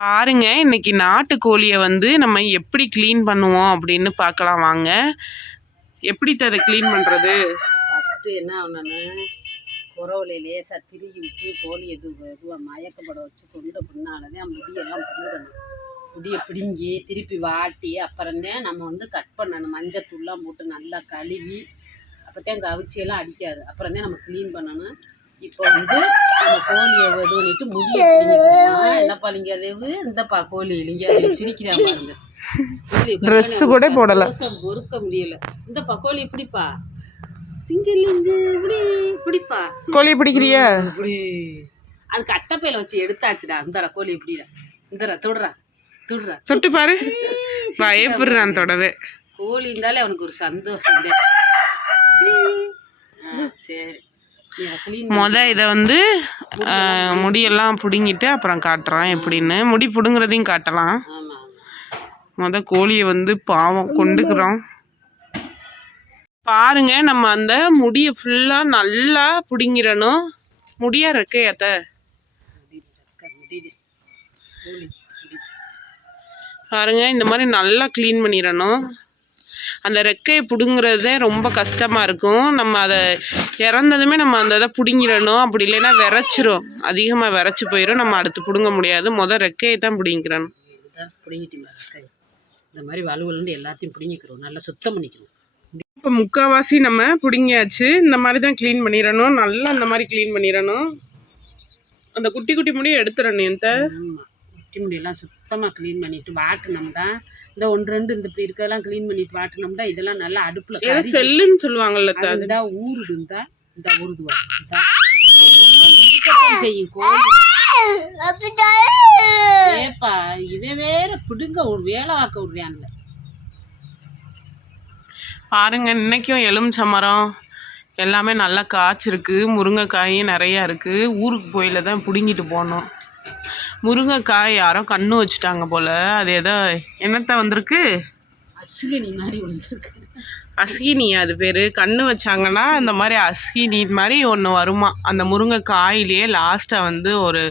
பாருங்க இன்னைக்கு நாட்டுக்கோழியை வந்து நம்ம எப்படி க்ளீன் பண்ணுவோம் அப்படின்னு பார்க்கலாம் வாங்க. எப்படி அதை க்ளீன் பண்ணுறது ஃபஸ்ட்டு என்ன ஆகணும்னு குறவலை லேசாக திருகி விட்டு கோழி எது எதுவாக மயக்கப்பட வச்சு கொண்டு பின்னால்தான் முடியெல்லாம் பிடுங்கணும். முடியை பிடுங்கி திருப்பி வாட்டி அப்புறந்தே நம்ம வந்து கட் பண்ணணும். மஞ்சத்தூள்லாம் போட்டு நல்லா கழுவி அப்போத்தான் கவிச்சியெல்லாம் அடிக்காது. அப்புறந்தே நம்ம க்ளீன் பண்ணணும். இப்போ வந்து நம்ம கோழியை இது பண்ணிட்டு முடியை என்னப்பா இங்கே அதேவு இந்தப்பா கோழி இங்கே அது சிரிக்கிறா பாருங்க. கோழி Dress கூட போடல. பொறுக்க முடியல. இந்தப்பா கோழி இப்படிப்பா சிங்கிலிங்கு இப்படி இப்படிப்பா கோழியை பிடிக்கிறியா? இப்படி. அது கட்டப்பையில வச்சு எடுத்தாச்சுடா. இந்தர கோழி இப்படிடா. இந்தர தொடுறா. தொடுறா. தொட்டு பாரு. பயப்படுறான் தொடவே. கோழின்றாலே அவனுக்கு ஒரு சந்தோஷம். சரி. க்ளீன் மொத இதை வந்து முடியெல்லாம் பிடுங்கிட்டு அப்புறம் காட்டுறான் எப்படின்னு. முடி பிடுங்குறதையும் காட்டலாம். ஆமா மொத கோழியை வந்து பாவம் கொண்டுக்கிறோம். பாருங்க நம்ம அந்த முடியை ஃபுல்லாக நல்லா பிடுங்கிடணும். முடியா இருக்கே அத்த. பாருங்க இந்த மாதிரி நல்லா க்ளீன் பண்ணிடணும். அந்த ரெக்கையை பிடுங்குறதே ரொம்ப கஷ்டமாக இருக்கும். நம்ம அதை இறந்ததுமே நம்ம அந்த இதை பிடுங்கிடணும். அப்படி இல்லைன்னா விரைச்சிரும். அதிகமாக விரைச்சி போயிடும் நம்ம அடுத்து பிடுங்க முடியாது. மொதல் ரெக்கையை தான் பிடிங்கிறணும் பிடுங்கிட்டீங்களா இந்த மாதிரி வலுவலுன்னு எல்லாத்தையும் பிடுங்கிக்கிறோம். நல்லா சுத்தம் பண்ணிக்கணும் இப்போ முக்கால்வாசி நம்ம பிடுங்கியாச்சு. இந்த மாதிரி தான் க்ளீன் பண்ணிடணும். நல்லா இந்த மாதிரி க்ளீன் பண்ணிடணும். அந்த குட்டி குட்டி முடியை எடுத்துடணும் எந்த முட்டி முடியெல்லாம் சுத்தமாக க்ளீன் பண்ணிட்டு வாட்டினோம்னா இந்த ஒன்று ரெண்டு இந்த இப்படி இருக்கதெல்லாம் க்ளீன் பண்ணிட்டு வாட்டினோம்னா இதெல்லாம் நல்லா அடுப்பில் செல்லுன்னு சொல்லுவாங்க அத்தை. இந்த ஊறுது இந்த. இருக்கத்தான் செய்யும் ஏப்பா இவன் வேற பிடுங்க ஒரு வேலை வாக்க விடுவான்ல பாருங்க இன்னைக்கும் எலுமிச்சை மரம் எல்லாமே நல்லா காய்ச்சிருக்கு. முருங்கைக்காயும் நிறையா இருக்குது ஊருக்கு போயில தான் பிடுங்கிட்டு போனோம் முருங்கைக்காய் யாரோ கண்ணு வச்சுட்டாங்க போல். அது ஏதோ என்னத்த வந்திருக்கு? அசுகனி மாதிரி வந்துருக்கு. அஸ்கினி அது பேர். கண்ணு வச்சாங்கன்னா இந்த மாதிரி அஸ்கினி மாதிரி ஒன்று வருமா? அந்த முருங்கைக்காயிலேயே லாஸ்ட்டாக வந்து ஒரு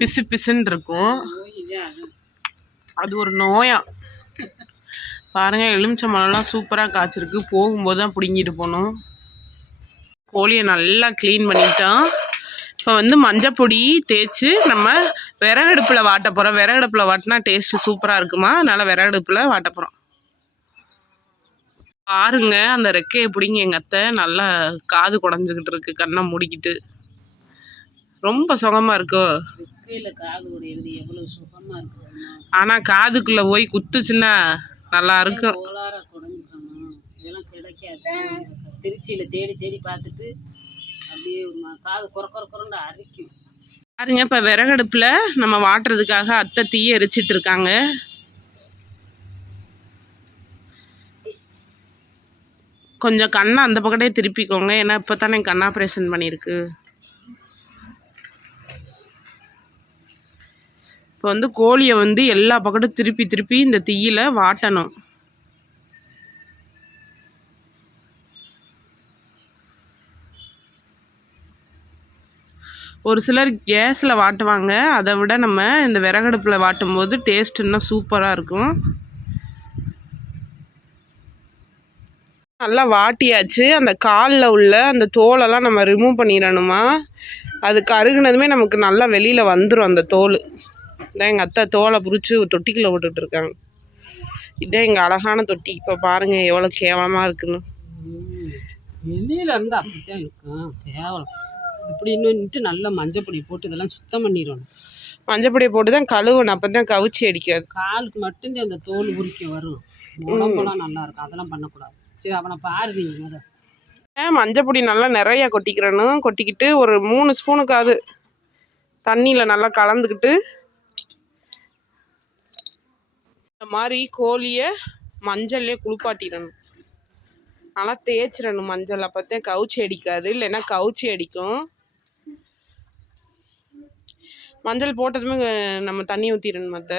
பிசு பிசுன்னு இருக்கும். அது ஒரு நோயா. பாருங்க எலுமிச்சை மரம்லாம் சூப்பராக காய்ச்சிருக்கு. போகும்போது தான் பிடுங்கிட்டு போகணும். கோழியை நல்லா க்ளீன் பண்ணிட்டோம் இப்போ வந்து மஞ்சப்பொடி தேய்ச்சி நம்ம விறகடுப்பில் வாட்ட போகிறோம் விறகடுப்பில் வாட்டினா டேஸ்ட்டு சூப்பராக இருக்குமா? அதனால் விறகடுப்பில் வாட்ட போகிறோம் பாருங்க அந்த ரெக்கையை பிடிங்கி எங்கள் அத்தை. நல்லா காது குடஞ்சிக்கிட்டு இருக்கு கண்ணை மூடிக்கிட்டு. ரொம்ப சுகமாக இருக்கோ? ஆனால் காதுக்குள்ளே போய் குத்துச்சுன்னா நல்லா இருக்கும். திருச்சியில தேடி தேடி பார்த்துட்டு அப்படியே காது குற குற குறண்டு அரிக்கும். பாருங்க இப்போ விறகடுப்பில் நம்ம வாட்டுறதுக்காக அத்தை தீயை எரிச்சிட்டு இருக்காங்க. கொஞ்சம் கண்ணை அந்த பக்கத்தே திருப்பிக்கோங்க ஏன்னா இப்போ தானே கண் ஆப்ரேஷன் பண்ணியிருக்கு. இப்போ வந்து கோழியை வந்து எல்லா பக்கட்டும் திருப்பி திருப்பி இந்த தீயில வாட்டணும். ஒரு சிலர் கேஸில் வாட்டுவாங்க. அதை விட நம்ம இந்த விறகடுப்பில் வாட்டும் போது டேஸ்ட் இன்னும் சூப்பராக இருக்கும். நல்லா வாட்டியாச்சு. அந்த காலில் உள்ள அந்த தோலெல்லாம் நம்ம ரிமூவ் பண்ணிடணுமா? அது கருகுனதுமே நமக்கு நல்லா வெளியில் வந்துடும் அந்த தோல். இதான் எங்கள் அத்தை தோலை பிடிச்சி தொட்டிக்குள்ளே விட்டுட்டு இருக்காங்க. இதான் எங்கள் அழகான தொட்டி. இப்போ பாருங்கள் எவ்வளோ கேவலமாக இருக்குன்னு. வெளியில இருந்து அப்படித்தான் இருக்கும். கேவலம் இப்படின்னுட்டு நல்லா மஞ்சப்பொடி போட்டு இதெல்லாம் சுத்தம் பண்ணிடணும். மஞ்சப்பொடியை போட்டு தான் கழுவணும். அப்போ தான் கவுச்சி அடிக்காது. காலுக்கு மட்டும்தான் அந்த தோல் உரிக்க வரும். உடம்பெல்லாம் நல்லா இருக்கும். அதெல்லாம் பண்ணக்கூடாது. சரி அவனை பாரு நீ முத மஞ்சப்பொடி நல்லா நிறையா கொட்டிக்கிறணும் கொட்டிக்கிட்டு ஒரு மூணு ஸ்பூனுக்காவது தண்ணியில் நல்லா கலந்துக்கிட்டு இந்த மாதிரி கோழியை மஞ்சள்லேயே குளிப்பாட்டிடணும். நல்லா தேய்ச்சிடணும் மஞ்சள். அப்போத்தான் கவுச்சி அடிக்காது. இல்லைன்னா கவுச்சி அடிக்கும். மஞ்சள் போட்டதுமே நம்ம தண்ணி ஊற்றிடணும் மற்ற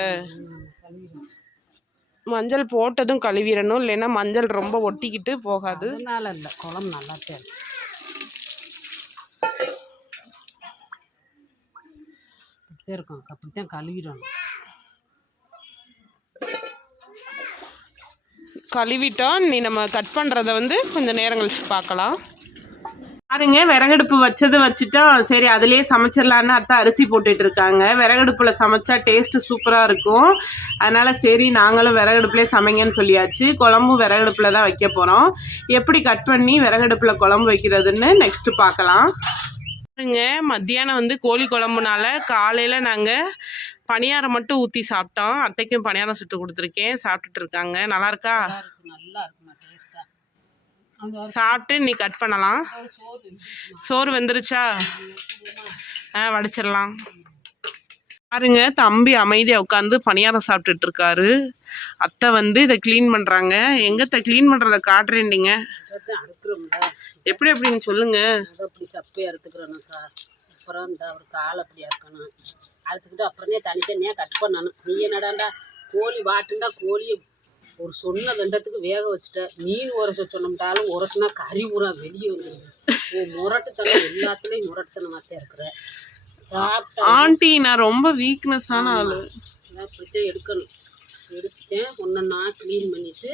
மஞ்சள் போட்டதும் கழுவிடணும். இல்லைன்னா மஞ்சள் ரொம்ப ஒட்டிக்கிட்டு போகாது. இல்லை குழம்பு நல்லா தேவை அப்படித்தான் இருக்கும் அப்படித்தான் கழுவிடணும். கழுவிட்டோம் நீ நம்ம கட் பண்ணுறத வந்து கொஞ்சம் நேரம் கழித்து பார்க்கலாம். பாருங்க விறகடுப்பு வச்சது வச்சுட்டோம் சரி அதுலயே சமைச்சிடலான்னு அத்தை அரிசி போட்டுட்டு இருக்காங்க. விறகடுப்புல சமைச்சா டேஸ்ட் சூப்பரா இருக்கும். அதனால சரி நாங்களும் விறகடுப்புலேயே சமைங்கன்னு சொல்லியாச்சு. குழம்பும் விறகடுப்புல தான் வைக்க போறோம். எப்படி கட் பண்ணி விறகடுப்புல குழம்பு வைக்கிறதுன்னு நெக்ஸ்ட் பார்க்கலாம். பாருங்க மத்தியானம் வந்து கோழி குழம்புனால காலையில் நாங்கள் பணியாரம் மட்டும் ஊற்றி சாப்பிட்டோம். அத்தைக்கும் பணியாரம் சுட்டு கொடுத்துருக்கேன். சாப்பிட்டுட்டு இருக்காங்க. நல்லா இருக்கா நல்லா இருக்கு நல்லா இருக்குமா டேஸ்ட்டாக அங்கே சாப்பிட்டு நீ கட் பண்ணலாம். சோறு வெந்துருச்சா? ஆ வடிச்சிடலாம். பாருங்க தம்பி அமைதியாக உட்காந்து பணியாரம் சாப்பிட்டுட்டு இருக்காரு. அத்தை வந்து இதை க்ளீன் பண்ணுறாங்க எங்கத்தை க்ளீன் பண்ணுறத காட்டுறேன்டிங்க. எப்படி எப்படின்னு சொல்லுங்க. அப்படி சப்பையாக அறுத்துக்கிறோனுக்கா அப்புறம் இந்த ஒரு கால் அப்படி அறுக்கணும் அறுத்துக்கிட்டு அப்புறமே தனித்தனியாக கட் பண்ணணும். நீ என்னடாண்டா? கோழி வாட்டுண்டா? கோழியை ஒரு சொன்ன கண்டத்துக்கு வேக வச்சுட்ட. மீன் உரச சொன்னோம்ட்டாலும் உரசுனா கறி பூரா வெளியே வந்துடுது ஓ முரட்டுத்தனம் எல்லாத்துலேயும் முரட்டுத்தனமாக தான் இருக்கிற. சாப்பிட்டா ஆண்டி நான் ரொம்ப வீக்னஸான ஆள். அதான் இப்படித்தான் எடுக்கணும். எடுத்துட்டேன் ஒன்றா க்ளீன் பண்ணிவிட்டு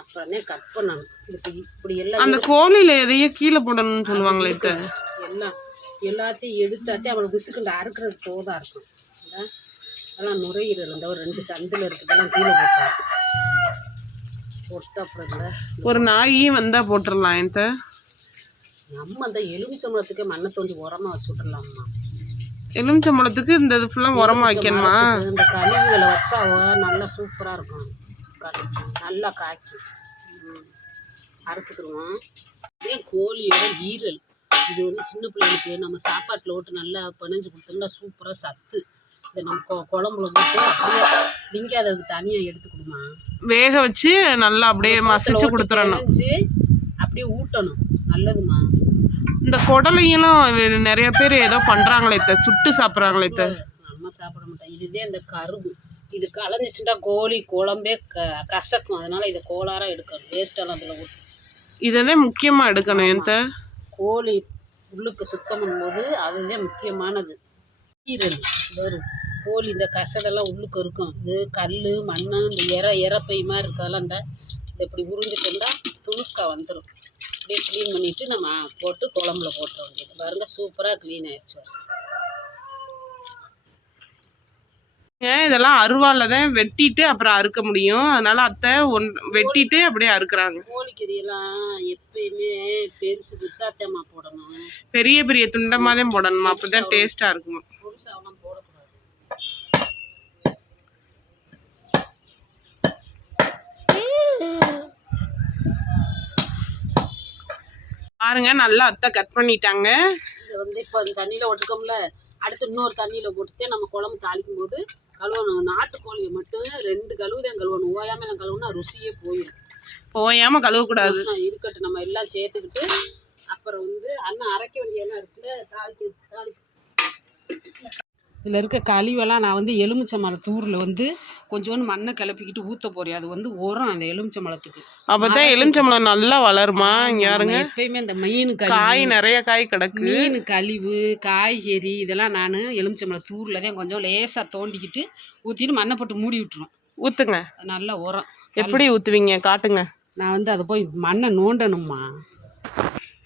அப்புறமே கட் பண்ணணும். இப்படி இப்படி எல்லாம் அந்த கோழியில் எதையோ கீழே போடணும்னு சொல்லுவாங்களே இப்போ. எல்லாம் எல்லாத்தையும் எடுத்தாத்தே அவளுக்கு விசுக்குண்டு அறுக்கிறது தோதா இருக்கும். அதெல்லாம் நுரையீரல் இந்த ஒரு ரெண்டு சந்தில் இருக்குதெல்லாம் கீழே போட்டாங்க. போட்டு அப்புறம் ஒரு நாயும் வந்தால் போட்டுடலாம் என்கிட்ட. நம்ம அந்த எலுமிச்சம்பழத்துக்கே மண்ணை தோண்டி உரமா வச்சு விட்டுறலாம்மா. எலுமிச்சம்பழத்துக்கு இந்த இது ஃபுல்லாக உரமா வைக்கணுமா? இந்த கழிவுகளை வச்சா நல்லா சூப்பராக இருக்கும். நல்லா காய்ச்சி. அறுத்துக்கிடுவோம். இதே கோழியோட ஈரல். இது வந்து சின்ன பிள்ளைகளுக்கு நம்ம சாப்பாட்டில் போட்டு நல்லா பிணைஞ்சு கொடுத்தோம்னா சூப்பராக சத்து. இதை நம்ம குழம்புல போட்டு அப்படியே திங்காததுக்கு தனியாக எடுத்துக்கிடுமா வேக வச்சு நல்லா அப்படியே மசிச்சு கொடுத்துடணும் அப்படியே ஊட்டணும். நல்லதுமா? இந்த குடலையும் நிறைய பேர் ஏதோ பண்ணுறாங்களே இத்த சுட்டு சாப்பிட்றாங்களே இத்த நம்ம சாப்பிட மாட்டோம். இதுதே இந்த கரும்பு. இது களைஞ்சிச்சுட்டா கோழி குழம்பே க கசக்கும். அதனால இதை கோளாராக எடுக்கணும். வேஸ்டெல்லாம் அதில் ஊற்றி இதெல்லாம் முக்கியமாக எடுக்கணும் என்கிட்ட? கோழி உள்ளுக்கு சுத்தம் பண்ணும்போது அதுதான் முக்கியமானது. ஈரல் வரும். கோழி இந்த கசடெல்லாம் உள்ளுக்கு இருக்கும். இது கல் மண் இந்த இற இறப்பை மாதிரி இருக்கிறதெல்லாம் இந்த இதை இப்படி உறிஞ்சிட்டோம்னா துணுக்கா வந்துடும் அப்படியே க்ளீன் பண்ணிவிட்டு நம்ம போட்டு குழம்புல போட்ட வேண்டியது. பாருங்க சூப்பராக க்ளீன் ஆயிடுச்சு. ஏன் இதெல்லாம் அருவாளில் தான் வெட்டிட்டு அப்புறம் அறுக்க முடியும். அதனால அத்தை ஒன் வெட்டிட்டு அப்படியே அறுக்குறாங்க. கோழிக்கறியெல்லாம் எப்பயுமே பெருசு பெருசாக தேமா போடணும். பெரிய பெரிய துண்டமாக தான் போடணுமா அப்போ தான் டேஸ்ட்டாக இருக்குமா? புதுசாகலாம் போடக்கூடாது. பாருங்க நல்லா அத்தை கட் பண்ணிட்டாங்க. இதை வந்து இப்போ அந்த தண்ணியில் ஒட்டுக்கோம்ல அடுத்து இன்னொரு தண்ணியில் போட்டுட்டு நம்ம குழம்பு தாளிக்கும் போது கழுவணும். நாட்டுக்கோழியை மட்டும் ரெண்டு கழுவுதான் கழுவணும். ஓயாமல் கழுவுனா ருசியே போயிடும் போயாமல் கழுவக்கூடாது. இருக்கட்டும். நம்ம எல்லாம் சேர்த்துக்கிட்டு அப்புறம் வந்து அண்ணன் அரைக்க வேண்டியெல்லாம் இருக்குல்ல தாளிக்க தாளிக்க இதில் இருக்க கழிவெல்லாம் நான் வந்து எலுமிச்சை மர தூரில் வந்து கொஞ்சோண்டு மண்ணை கிளப்பிக்கிட்டு ஊற்ற போறேன். அது வந்து உரம் அந்த எலுமிச்சை மரத்துக்கு அப்போ தான் எலுமிச்சம்பழம் நல்லா வளருமா? இங்கே யாருங்க எப்பயுமே இந்த மீன் காய் நிறைய காய் கிடக்கு. மீன் கழிவு காய்கறி இதெல்லாம் நான் எலுமிச்சம்பழம் தூரில் தான் கொஞ்சம் லேசாக தோண்டிக்கிட்டு ஊற்றிட்டு மண்ணை போட்டு மூடி விட்டுருவேன். ஊற்றுங்க நல்ல உரம். எப்படி ஊற்றுவீங்க காட்டுங்க. நான் வந்து அதை போய் மண்ணை நோண்டணும்மா.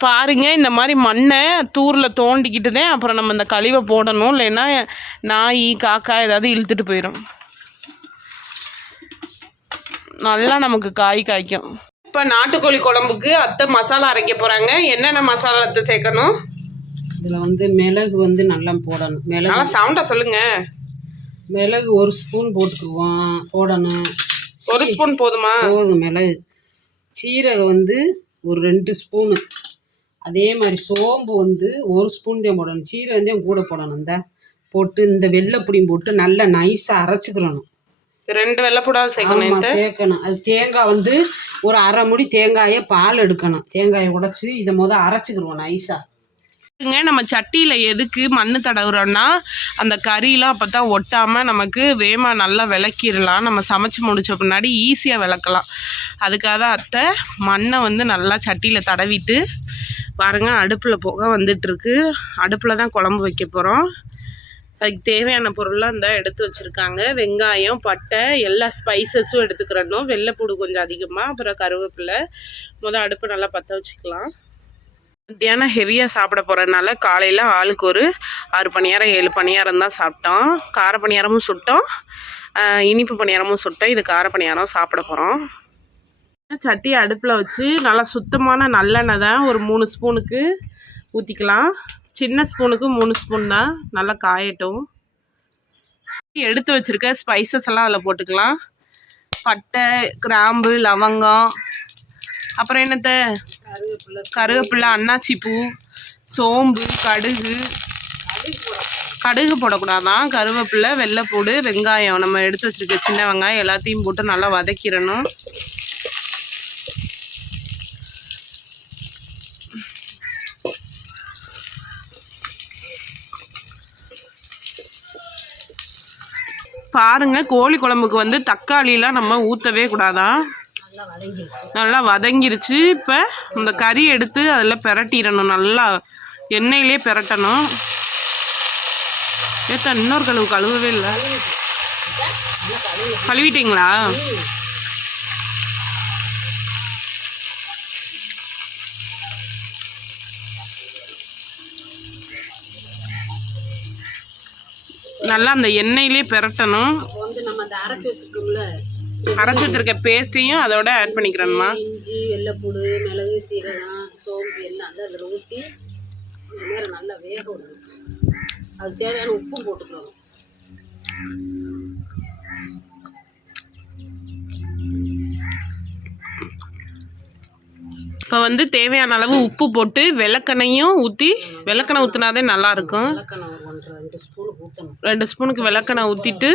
பாருங்க இந்த மாதிரி மண்ணை தூரில் தோண்டிக்கிட்டு தான் அப்புறம் நம்ம இந்த கழிவை போடணும். இல்லைன்னா நாய் காக்கா ஏதாவது இழுத்துட்டு போயிடும் நல்லா நமக்கு காய் காய்க்கும். இப்போ நாட்டுக்கோழி குழம்புக்கு அத்தை மசாலா அரைக்க போகிறாங்க என்னென்ன மசாலா அத்தை சேர்க்கணும்? இதில் வந்து மிளகு வந்து நல்லா போடணும். மிளகு நல்லா சவுண்டாக சொல்லுங்க. மிளகு ஒரு ஸ்பூன் போட்டுக்குருவோம் போடணும். ஒரு ஸ்பூன் போதுமா? போதும் மிளகு. சீரகம் வந்து ஒரு ரெண்டு ஸ்பூனு. அதே மாதிரி சோம்பு வந்து ஒரு ஸ்பூன் தான் போடணும். சீரகம் தான் கூட போடணும் இந்த. போட்டு இந்த வெள்ளைப்பொடியும் போட்டு நல்லா நைஸாக அரைச்சிக்கிறணும். ரெண்டு வெள்ளைப்பூடாது சேர்க்கணும் சேர்க்கணும். அது தேங்காய் வந்து ஒரு அரை முடி தேங்காயை பால் எடுக்கணும். தேங்காயை உடைச்சி இதை முத அரைச்சிக்கிருவோம் நைஸாக ங்க, நம்ம சட்டியில் எதுக்கு மண் தடவுறோம்னா அந்த கறிலாம் அப்போ தான் ஒட்டாமல் நமக்கு வேமா நல்லா விளக்கிடலாம் நம்ம சமைச்சு முடிச்ச பின்னாடி ஈஸியாக விளக்கலாம். அதுக்காக தான் அத்தை மண்ணை வந்து நல்லா சட்டியில் தடவிட்டு பாருங்கள் அடுப்பில் புகை வந்துட்டுருக்கு. அடுப்பில் தான் குழம்பு வைக்க போகிறோம் அதுக்கு தேவையான பொருள்லாம் இந்த எடுத்து வச்சுருக்காங்க. வெங்காயம் பட்டை எல்லா ஸ்பைசஸும் எடுத்துக்கிறணும் வெள்ளைப்பூடு கொஞ்சம் அதிகமாக அப்புறம் கருவேப்பிலை. முதல் அடுப்பு நல்லா பற்ற வச்சுக்கலாம். மத்தியானம் ஹெவியாக சாப்பிட போகிறதுனால காலையில் ஆளுக்கு ஒரு ஆறு பணியாரம் ஏழு பணியாரம் தான் சாப்பிட்டோம். கார பணியாரமும் சுட்டோம். இனிப்பு பணியாரமும் சுட்டோம். இது கார பணியாரம் சாப்பிட போகிறோம் சட்டி அடுப்பில் வச்சு நல்லா சுத்தமான நல்லெண்ணெய் தான் ஒரு மூணு ஸ்பூனுக்கு ஊற்றிக்கலாம். சின்ன ஸ்பூனுக்கு மூணு ஸ்பூன் தான் நல்லா காயட்டும். எடுத்து வச்சுருக்க ஸ்பைசஸ் எல்லாம் அதில் போட்டுக்கலாம். பட்டை கிராம்பு லவங்கம் அப்புறம் என்னத்த? கருவேப்பில்லை அன்னாச்சி பூ சோம்பு கடுகு. கடுகு போடக்கூடாதான் கருவேப்பிலை வெள்ளைப்பூடு வெங்காயம். நம்ம எடுத்து வச்சிருக்க சின்ன வெங்காயம் எல்லாத்தையும் போட்டு நல்லா வதக்கிடணும். பாருங்க கோழி குழம்புக்கு வந்து தக்காளிலாம் நம்ம ஊற்றவே கூடாதான் நல்லா வதங்கிருச்சு. இப்போ இந்த கறி எடுத்து அதில் பிரட்டிடணும் நல்லா எண்ணெயிலே பிரட்டணும். ஏத்தா இன்னொரு கழுவு கழுவவே இல்லை. கழுவிட்டீங்களா? நல்லா அந்த எண்ணெயிலே பிரட்டணும். வந்து நம்ம அந்த அரைச்சி வச்சிருக்கோம்ல அரைச்சி வச்சிருக்க பேஸ்ட்டையும் அதோட ஆட் பண்ணிக்கிறேன்மா. இஞ்சி வெள்ளைப்பூடு மிளகு சீரகம் சோம்பு எல்லாம் வந்து அதில் ஊற்றி நேரம் நல்லா வேக விடணும். அதுக்கு தேவையான உப்பு போட்டுக்கணும். இப்போ வந்து தேவையான அளவு உப்பு போட்டு விளக்கெண்ணையும் ஊற்றி விளக்கெண்ணெய் ஊற்றினாதே நல்லாயிருக்கும் விளக்கணும் ஒரு ஒன்றரை ரெண்டு ஸ்பூன் ஊற்றணும் ரெண்டு ஸ்பூனுக்கு விளக்கெண்ணெய் ஊற்றிட்டு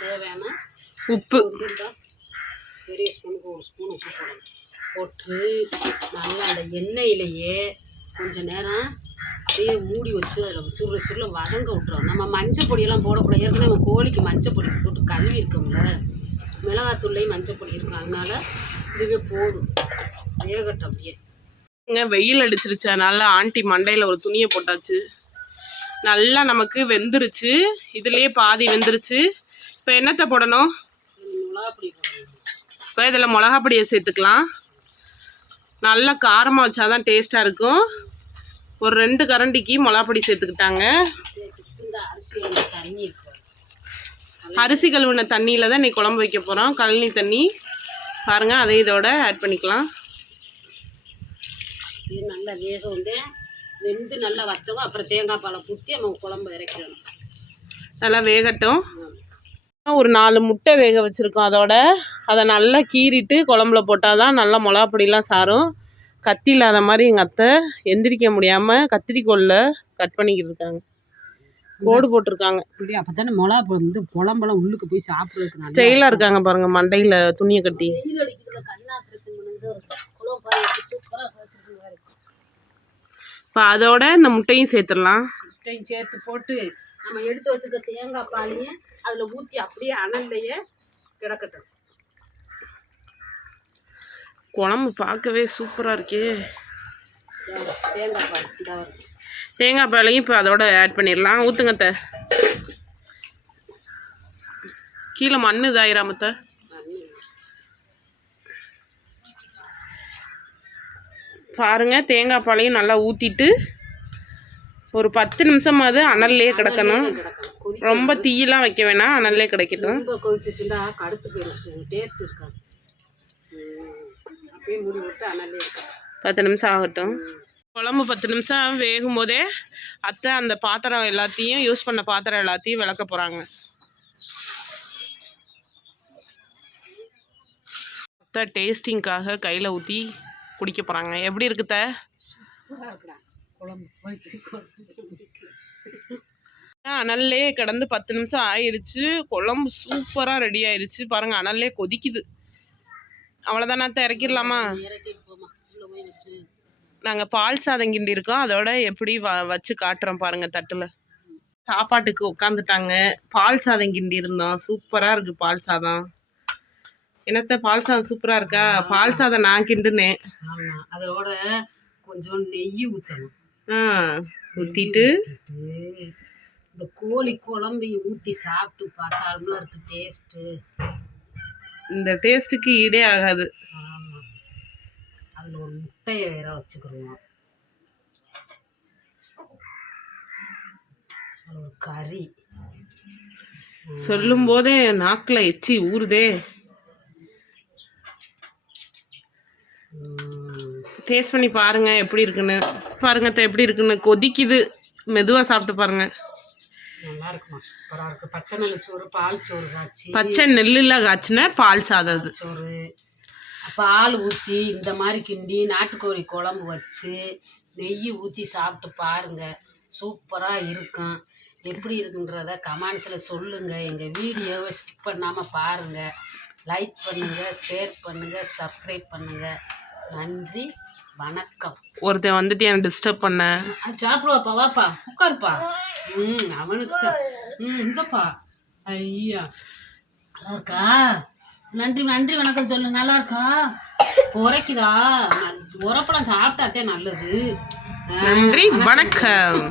தேவையான உப்பு. பெரிய ஸ்பூனுக்கு ஒரு ஸ்பூன் உப்பு போடணும். போட்டு நல்லா அந்த எண்ணெயிலேயே கொஞ்ச நேரம் அப்படியே மூடி வச்சு அதில் சுருள சுருள வதங்க விட்டுறோம் நம்ம மஞ்சள் பொடியெல்லாம் போடக்கூடாது. ஏற்கனவே நம்ம கோழிக்கு மஞ்சள் பொடி போட்டு கழுவி இருக்கோம்ல. மிளகாத்தூள்லையும் மஞ்சள் பொடி இருக்கும். அதனால இதுவே போதும். வேகட்டும் அப்படியே. வெயில் அடிச்சிருச்சு. அதனால ஆண்டி மண்டையில் ஒரு துணியை போட்டாச்சு. நல்லா நமக்கு வெந்துருச்சு. இதுலேயே பாதி வெந்துருச்சு. இப்போ என்னத்தை போடணும்? இப்போ இதில் மிளகா பொடியை சேர்த்துக்கலாம். நல்லா காரமாக வச்சாதான் டேஸ்ட்டாக இருக்கும். ஒரு ரெண்டு கரண்டிக்கு மிளகா பொடி சேர்த்துக்கிட்டாங்க. இந்த அரிசி தண்ணி அரிசி கழுவின தண்ணியில் தான் இன்னைக்கு குழம்பு வைக்க போகிறோம் கழனி தண்ணி. பாருங்கள் அதை இதோட ஆட் பண்ணிக்கலாம். நல்லா வேக வந்து வெந்து நல்லா வத்தவும் அப்புறம் தேங்காய் பாலை ஊற்றி நம்ம குழம்பு இறக்கிடணும். நல்லா வேகட்டும். ஒரு நாலு முட்டை வேக வச்சுருக்கோம் அதோட. அதை நல்லா கீறிட்டு குழம்புல போட்டால் தான் நல்லா மிளகா பொடியெலாம் சாரும். கத்தி இல்லாத மாதிரி எங்கள் அத்தை எந்திரிக்க முடியாமல் கத்திரிக்கோலில் கட் பண்ணிக்கிட்டு இருக்காங்க. கோடு போட்டிருக்காங்க. இப்படி அப்போ தானே மிளகா வந்து குழம்பெல்லாம் உள்ளுக்கு போய் சாப்பிட்றதுக்கு ஸ்டைலாக இருக்காங்க பாருங்க மண்டையில் துணியை கட்டி வெயில் அடிக்கிறதுல கண் ஆப்ரேஷன் பண்ணது குழம்பு பாருங்க சூப்பராக வச்சுருக்காரு இப்போ அதோட இந்த முட்டையும் சேர்த்துடலாம். முட்டையும் சேர்த்து போட்டு நம்ம எடுத்து வச்சுருக்க தேங்காய் பாலையும் அதில் ஊற்றி அப்படியே அனல்லையே கிடக்கட்டும். குழம்பு பார்க்கவே சூப்பராக இருக்கே. தேங்காய் பால் தேங்காய் பாலையும் இப்போ அதோட ஆட் பண்ணிடலாம். ஊற்றுங்க அத்தை. கீழே மண் இதாயிராமத்த பாருங்க தேங்காய் பாலையும் நல்லா ஊற்றிட்டு ஒரு பத்து நிமிஷமாவது அனல்லே கிடக்கணும். ரொம்ப தீயெல்லாம் வைக்க வேணாம் அனல்லே கிடைக்கட்டும். ரொம்ப கொதிச்சுச்சுன்னா கடுத்து போயிடும் டேஸ்ட் இருக்காது. அப்படியே மூடி விட்டு அனல்லே இருக்காது பத்து நிமிஷம் ஆகட்டும். குழம்பு பத்து நிமிஷம் வேகும் போதே அத்தை அந்த பாத்திரம் எல்லாத்தையும் யூஸ் பண்ண பாத்திரம் எல்லாத்தையும் விளக்க போகிறாங்க அத்தை டேஸ்டிங்காக கையில் ஊற்றி குடிக்க போகிறாங்க எப்படி இருக்குத்த போயிட்டு அனல்லே கிடந்து பத்து நிமிஷம் ஆயிடுச்சு குழம்பு சூப்பராக ரெடி ஆயிடுச்சு பாருங்கள் அனல்லே கொதிக்குது. அவ்வளோதானே இறக்கிடலாமா? நாங்கள் பால் சாதம் கிண்டி இருக்கோம். அதோட எப்படி வ வச்சு காட்டுறோம் பாருங்க தட்டில். சாப்பாட்டுக்கு உட்காந்துட்டாங்க பால் சாதம் கிண்டி இருந்தோம். சூப்பராக இருக்குது பால் சாதம். என்னத்த பால் சாதம் சூப்பராக இருக்கா? பால் சாதம் நான் கிண்டுனேன் ஆமாம் அதோட கொஞ்சம் நெய் ஊற்றணும் ஆ ஊற்றிட்டு இந்த கோழி குழம்பையும் ஊற்றி சாப்பிட்டு பார்த்தாலும் இருக்கு டேஸ்ட்டு இந்த டேஸ்ட்டுக்கு ஈடே ஆகாது. ஆமாம் அதில் ஒரு முட்டையை வேற வச்சுக்கிடுவோம். ஒரு கறி. சொல்லும் போதே நாக்கில் எச்சி ஊறுதே ம், டேஸ்ட் பண்ணி பாருங்க எப்படி இருக்குன்னு. பாருங்க அத்தை எப்படி இருக்குன்னு. கொதிக்குது. மெதுவாக சாப்பிட்டு பாருங்க. நல்லா இருக்குமா? சூப்பராக இருக்குது பச்சை நெல்லி சோறு பால் சோறு காய்ச்சி. பச்சை நெல்லில் காய்ச்சின பால் சாதம் அது. சோறு பால் ஊற்றி இந்த மாதிரி கிண்டி நாட்டுக்கோழி குழம்பு வச்சு நெய் ஊற்றி சாப்பிட்டு பாருங்க. சூப்பராக இருக்கும். எப்படி இருக்குன்றத கமெண்ட்ஸில் சொல்லுங்கள் எங்கள் வீடியோவை ஸ்கிப் பண்ணாமல் பாருங்கள் லைக் பண்ணுங்கள் ஷேர் பண்ணுங்கள் சப்ஸ்கிரைப் பண்ணுங்கள் நன்றி வணக்கம். ஒருத்தன் வந்துட்டு எனக்கு டிஸ்டர்ப் பண்ண. சாப்பிடுவாப்பா வாப்பா உட்காருப்பா. ம் அவனுக்கு. ம் இந்தப்பா. ஐயா நல்லா இருக்கா? நன்றி நன்றி வணக்கம் சொல்லு நல்லா இருக்கா? உரைக்குதா? உரப்படம் சாப்பிட்டாத்தே நல்லது. நன்றி வணக்கம்.